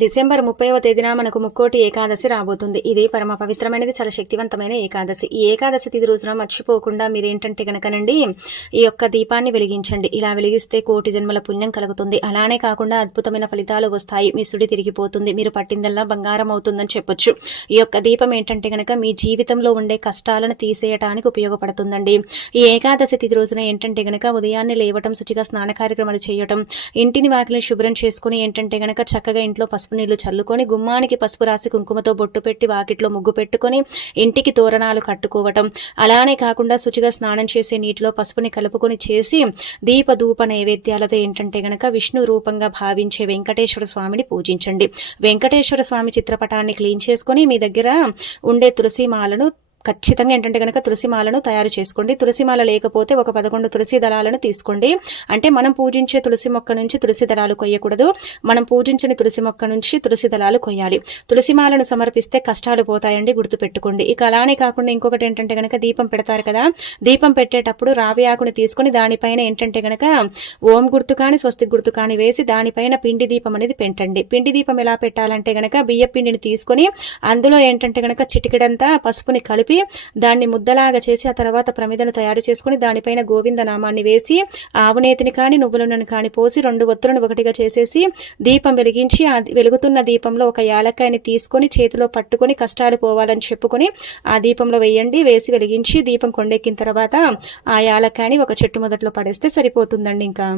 December 30వ తేదీన మనకు ముక్కోటి ఏకాదశి రాబోతుంది. ఇది పరమ పవిత్రమైనది, చాలా శక్తివంతమైన ఏకాదశి. ఈ ఏకాదశి తిథి రోజున మర్చిపోకుండా మీరేంటంటే గనకనండి ఈ యొక్క దీపాన్ని వెలిగించండి. ఇలా వెలిగిస్తే కోటి జన్మల పుణ్యం కలుగుతుంది. అలానే కాకుండా అద్భుతమైన ఫలితాలు వస్తాయి. మీ సుడి తిరిగిపోతుంది. మీరు పట్టిందల్లా బంగారం అవుతుందని చెప్పొచ్చు. ఈ యొక్క దీపం ఏంటంటే గనక మీ జీవితంలో ఉండే కష్టాలను తీసేయటానికి ఉపయోగపడుతుందండి. ఈ ఏకాదశి తిథి రోజున ఏంటంటే గనక ఉదయాన్నే లేవటం, శుచిగా స్నాన కార్యక్రమాలు చేయటం, ఇంటిని వాకిలిని శుభ్రం చేసుకుని ఏంటంటే గనక చక్కగా ఇంట్లో పసుపు నీళ్లు చల్లుకొని గుమ్మానికి పసుపు రాసి కుంకుమతో బొట్టు పెట్టి వాకిట్లో ముగ్గు పెట్టుకొని ఇంటికి తోరణాలు కట్టుకోవటం, అలానే కాకుండా శుచిగా స్నానం చేసే నీటిలో పసుపుని కలుపుకొని చేసి దీప ధూప నైవేద్యాలతో ఏంటంటే గనక విష్ణు రూపంగా భావించే వెంకటేశ్వర స్వామిని పూజించండి. వెంకటేశ్వర స్వామి చిత్రపటాన్ని క్లీన్ చేసుకొని మీ దగ్గర ఉండే తులసిమాలను ఖచ్చితంగా ఏంటంటే కనుక తులసిమాలను తయారు చేసుకోండి. తులసిమాల లేకపోతే ఒక 11 తులసి దళాలను తీసుకోండి. అంటే మనం పూజించే తులసి మొక్క నుంచి తులసి దళాలు కొయ్యకూడదు, మనం పూజించని తులసి మొక్క నుంచి తులసి దళాలు కొయ్యాలి. తులసిమాలను సమర్పిస్తే కష్టాలు పోతాయండి, గుర్తుపెట్టుకోండి. ఇక అలానే కాకుండా ఇంకొకటి ఏంటంటే కనుక దీపం పెడతారు కదా, దీపం పెట్టేటప్పుడు రావి ఆకుని తీసుకొని దానిపైన ఏంటంటే కనుక ఓం గుర్తు కానీ స్వస్తి గుర్తు కానీ వేసి దానిపైన పిండి దీపం అనేది పెట్టండి. పిండి దీపం ఎలా పెట్టాలంటే గనక బియ్య పిండిని తీసుకొని అందులో ఏంటంటే గనక చిటికెడంతా పసుపుని కలిపి దాన్ని ముద్దలాగా చేసి ఆ తర్వాత ప్రమిదను తయారు చేసుకుని దానిపైన గోవింద నామాన్ని వేసి ఆవునేతిని కానీ నువ్వుల నూనెను కానీ పోసి 2 ఒత్తులను ఒకటిగా చేసేసి దీపం వెలిగించి ఆ వెలుగుతున్న దీపంలో ఒక యాలక్కాయని తీసుకొని చేతిలో పట్టుకొని కష్టాలు పోవాలని చెప్పుకొని ఆ దీపంలో వేయండి. వేసి వెలిగించి దీపం కొండెక్కిన తర్వాత ఆ యాలక్కాయని ఒక చెట్టు మొదట్లో పడేస్తే సరిపోతుందండి. ఇంకా